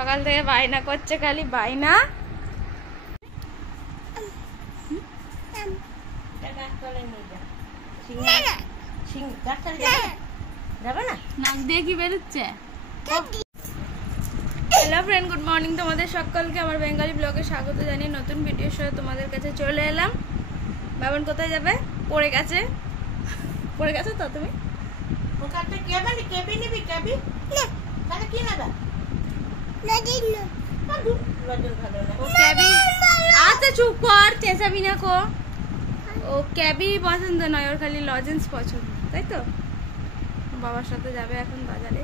সকাল থেকে বায়না করছে, খালি বায়না। নাক দিয়ে কি বেরোচ্ছে? হ্যালো ফ্রেন্ড, গুড মর্নিং তোমাদের সকলকে। আমার বেঙ্গলি ব্লগে স্বাগত জানিয়ে নতুন ভিডিওর সাথে তোমাদের কাছে চলে এলাম। বাবন কোথায় যাবে? পড়ে গেছে। পড়ে গেছো তো তুমি? আচ্ছা চুপ কর, চেঁচাবি না কো। ও ক্যাবি পছন্দ নয়, ওর খালি লজেন্স পছন্দ, তাই তো? বাবার সাথে যাবে এখন বাজারে।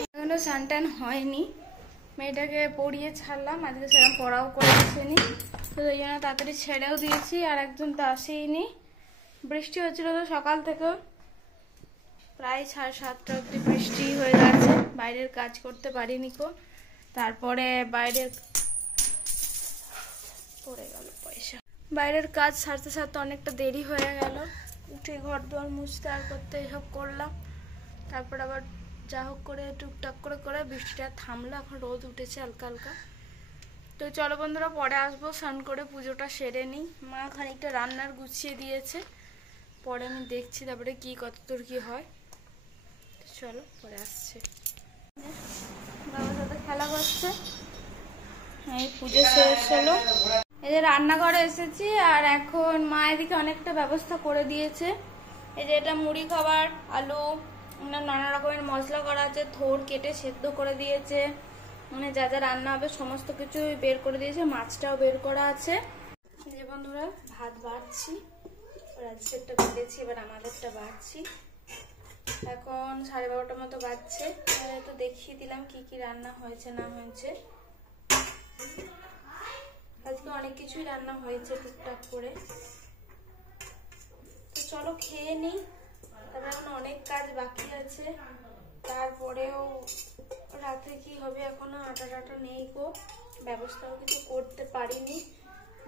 এখনো সানটান হয়নি, মেয়েটাকে পড়িয়ে ছাড়লাম। আজকে সেরকম পড়াও করে আসেনি, তো ওই জন্য তাড়াতাড়ি ছেড়েও দিয়েছি। আর একজন তো আসেইনি, বৃষ্টি হচ্ছিল তো সকাল থেকে, প্রায় 7:30 অব্দি বৃষ্টি হয়ে গেছে। বাইরের কাজ করতে পারিনি কো। তারপরে বাইরের পড়ে গেল পয়সা। বাইরের কাজ সারতে সারতে অনেকটা দেরি হয়ে গেল। উঠে ঘর দুয়ার মুছতে আর করতে এসব করলাম। তারপর আবার যা হোক করে টুকটাক করে করে বৃষ্টিটা থামলো। এখন রোদ উঠেছে হালকা হালকা। তো চলো বন্ধুরা, পরে আসবো। স্নান করে পুজোটা সেরে নিই। মা খানিকটা রান্নার গুছিয়ে দিয়েছে, পরে আমি দেখছি তারপরে কি কতদূর কি হয়। চলো পরে আসছে। বাবার সাথে খেলা করছে। এই পুজো শেষ হলো, এই যে রান্নাঘরে এসেছি। আর এখন মা এদিকে অনেকটা ব্যবস্থা করে দিয়েছে। এই যে এটা মুড়ি খাবার, আলু, নানা রকমের মশলা করা আছে, থোড় কেটে সেদ্ধ করে দিয়েছে। মানে যা যা রান্না হবে সমস্ত কিছু বের করে দিয়েছে, মাছটাও বের করা আছে। এই যে বন্ধুরা, ভাত বাড়ছি, রাজশেরটা বেড়েছি, এবার আমাদেরটা বাড়ছি। এখন 12:30 মতো বাজছে। তো দেখিয়ে দিলাম কি কি রান্না হয়েছে না হয়েছে। আজকে অনেক কিছুই রান্না হয়েছে টুকটাক করে। তো চলো খেয়ে নিই, তারপরে এখন অনেক কাজ বাকি আছে। তারপরেও রাতে কি হবে এখনো আটা টাটা নেই গো, ব্যবস্থাও কিছু করতে পারিনি।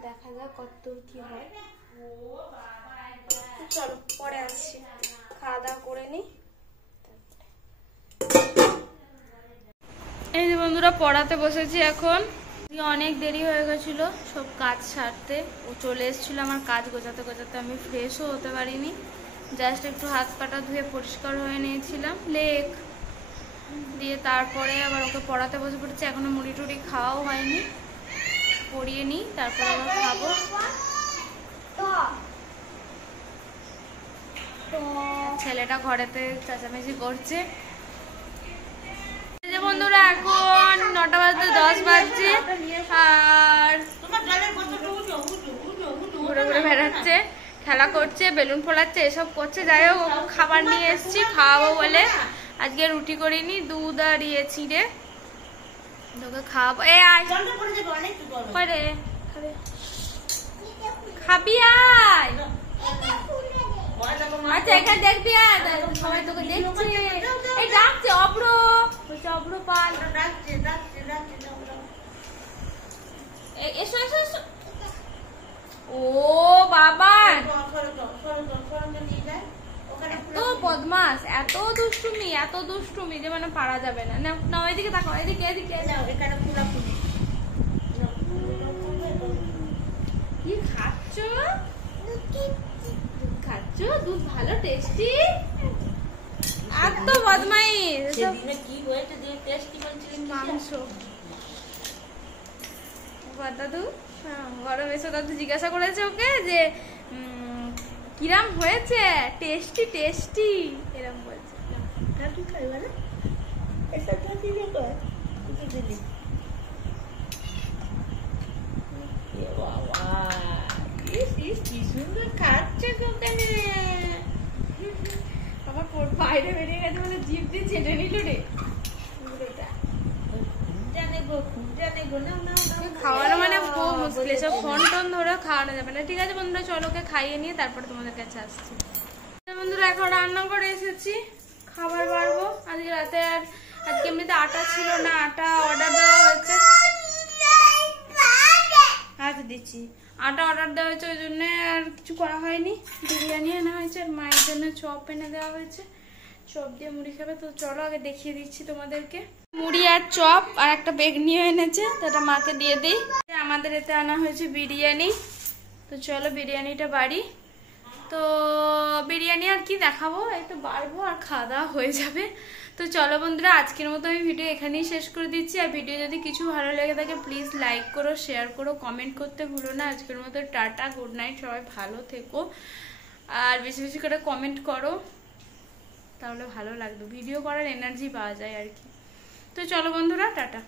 দেখা যাক কত কি হয়। তো চলো পরে আসছি, খাওয়া দাওয়া করে নিই। এই যে বন্ধুরা, পড়াতে বসেছি এখন। অনেক দেরি হয়ে গেছিল সব কাজ সারতে। ও চলে এসেছিল আমার কাজ গোছাতে গোছাতে, আমি ফ্রেশও হতে পারিনি। জাস্ট একটু হাত পাটা ধুয়ে পরিষ্কার হয়ে নিয়েছিলাম লেক দিয়ে। তারপরে আবার ওকে পড়াতে বসে পড়েছি। এখনো মুড়ি টুড়ি খাওয়াও হয়নি, পড়িয়ে নিই তারপরে আবার খাবো। ছেলেটা ঘরেতে চেঁচামেচি করছে। বন্ধুরা এখন 9:10 বাজছে, আর ঘুরে ঘুরে বেড়াচ্ছে, খেলা করছে, বেলুন ফোলাচ্ছে, এসব করছে। যাই হোক, খাবার নিয়ে এসছি খাওয়াবো বলে। আজকে রুটি করিনি, দুধ আর ইয়ে চিড়ে তোকে খাওয়াবো। এ আয় খাবি, আয়। আচ্ছা এখানে দেখবি, সবাই তোকে দেখছে। এই ডাকছে অব্র, অব্র পাল, এসো এসো এসো। ও বাবা, এত বদমাস, এত দুষ্টুমি, এত দুষ্টুমি যে মানে পারা যাবে না। না এদিকে তাকাও, এদিকে এদিকে। কি খাচ্ছ? খাচ্ছ দুধ? ভালো টেস্টি। এত বদমাইশ। কি হয়েছে দিয়ে টেস্টি বলছিলেন? মাংস। দাদু গরম এসে দাদু জিজ্ঞাসা করেছে ওকে যে কিরাম হয়েছে, টেস্টি টেস্টি এরকম বলছে। কি সুন্দর খাচ্ছে ওখানে। আমার বাইরে বেরিয়ে গেছে মানে জিভ দিয়ে ছেড়ে নিল রে। খাওয়ানো মানে খুব মুশকিল, এসব ফোন টোন ধরে খাওয়ানো যাবে না। ঠিক আছে বন্ধুরা, চলো ওকে খাইয়ে নিয়ে তারপরে তোমাদের কাছে আসছি। বন্ধুরা এখন রান্না করে এসেছি, খাবার বাড়বো। আজকে রাতে আর আজকে এমনিতে আটা ছিল না, আটা অর্ডার দেওয়া হয়েছে। আচ্ছা দিচ্ছি। আটা অর্ডার দেওয়া হয়েছে, ওই জন্য আর কিছু করা হয়নি। বিরিয়ানি আনা হয়েছে আর মায়ের জন্য চপ এনে দেওয়া হয়েছে, চপ দিয়ে মুড়ি খাবে। তো চলো আগে দেখিয়ে দিচ্ছি তোমাদেরকে। মুড়ি আর চপ আর একটা বেগনিও এনেছে, তো এটা মাকে দিয়ে দিই। আমাদের এতে আনা হয়েছে বিরিয়ানি। তো চলো বিরিয়ানিটা বাড়ি। তো বিরিয়ানি আর কি দেখাবো, এই তো বাড়বো আর খাওয়া দাওয়া হয়ে যাবে। তো চলো বন্ধুরা, আজকের মতো আমি ভিডিও এখানেই শেষ করে দিচ্ছি। আর ভিডিও যদি কিছু ভালো লেগে থাকে প্লিজ লাইক করো, শেয়ার করো, কমেন্ট করতে ভুলো না। আজকের মতো টাটা, গুড নাইট, সবাই ভালো থেকো আর বেশি বেশি করে কমেন্ট করো, তাহলে ভালো লাগবে, ভিডিও করার এনার্জি পাওয়া যায় আর কি। তো চলো বন্ধুরা, টাটা।